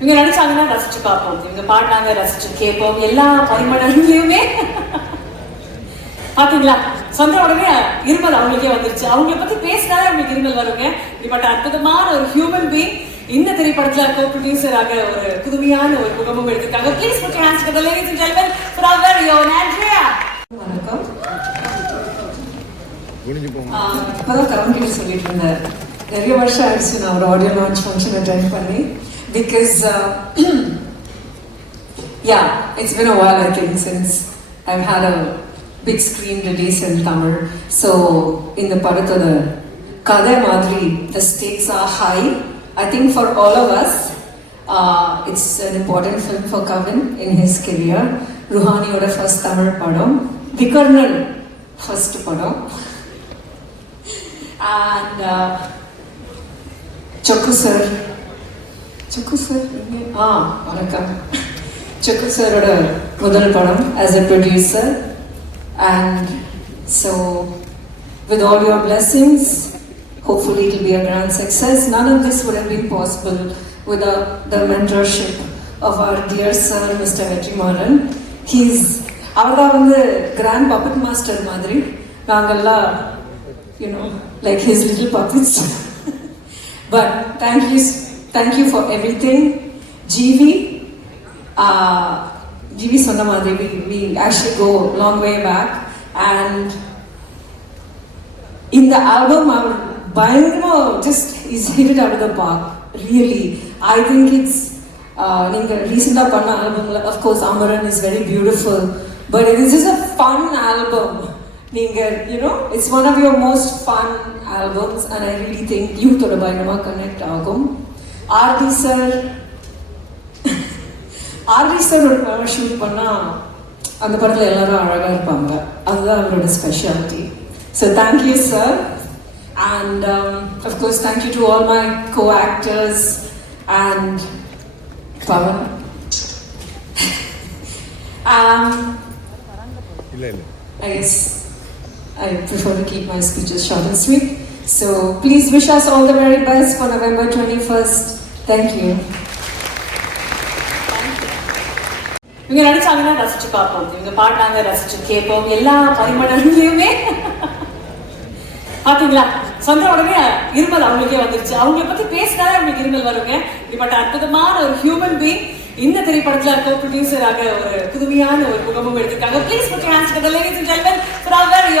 இவங்க நடிச்சாங்கன்னா ரசிச்சு பார்ப்போம். இவங்க பாடினாங்க ரசிச்சு கேட்போம். எல்லா பரிமாணங்களையுமே பாத்தீங்களா? சொன்ன உடனே இருமல் அவங்களுக்கே வந்துருச்சு. அவங்கள பத்தி பேசினாலே அவங்களுக்கு இருமல் வருங்க. இப்படிப்பட்ட அற்புதமான ஒரு ஹியூமன் பீங் இந்த திரைப்படத்துல கோ ப்ரொடியூசராக ஒரு புதுமையான ஒரு முகமும் எடுத்திருக்காங்க. Please hands together ladies and gentlemen for our very own Andrea. வணக்கம். குனிஞ்சு போங்க. இப்பதான் கரம் கிட்ட சொல்லிட்டு இருந்தேன். நிறைய வருஷம் ஆயிடுச்சு நான் ஒரு ஆடியோ லான்ச் ஃபங்க்ஷன் அட்டென்ட் பண்ணி. Because yeah it's been a while I think since I've had a big screen release in Tamil so இந்த படத்தோட கதை மாதிரி த steaks R high I think for all of us it's an important film for Kavin in his career ருஹானியோட first Tamil படம் Vikarnan first படம் and சொக்கு sir Chokku sir ah வணக்கம் சொக்கு சாரோட முதல் படம் as a producer and so with all your blessings, hopefully it will be a grand success. None of this would have been possible without the mentorship of our dear sir, Mr. Vetrimaran. He's அவர்தான் வந்து grand puppet master மாதிரி நாங்கெல்லாம் you know like his little puppets but thank you thank you for everything GV GV சொன்ன மாதிரி we we actually go long way back and இந்த album அவர் பயங்கரமா just is hit out the park really I think it's நீங்க ரீசெண்டா பண்ண ஆல்பம்ல of course Amaran is very beautiful but it is a fun album நீங்க you know it's one of your most fun albums and I really think யூத்தோட பயங்கரமா connect ஆகும் RT sir RT sir ஒரு படம் shoot பண்ணா அந்த படத்துல எல்லாரும் அழகா இருப்பாங்க அதுதான் அவரோட speciality so thank you sir and of course thank you to all my co actors and Pawan Um, இல்ல இல்ல I guess I prefer to keep my speeches short and sweet. So please wish us all the very best for November 21st. Thank you இவங்க நடிச்சாங்கன்னா ரசிச்சு பார்ப்போம். இவங்க பாடினாங்க ரசிச்சு கேட்போம். எல்லா பரிமாணங்களையுமே பாத்தீங்களா? சொந்த உடனே இருமல் அவங்களுக்கே வந்துருச்சு. அவங்கள பத்தி பேசினாலே அவங்களுக்கு இருமல் வருங்க. இப்படிப்பட்ட அற்புதமான ஒரு ஹியூமன் பீங் இந்த திரைப்படத்துல இருக்க ப்ரொடியூசராக ஒரு புதுமையான ஒரு முகமும் எடுத்திருக்காங்க. Please put hands hands together ladies and gentlemen for our very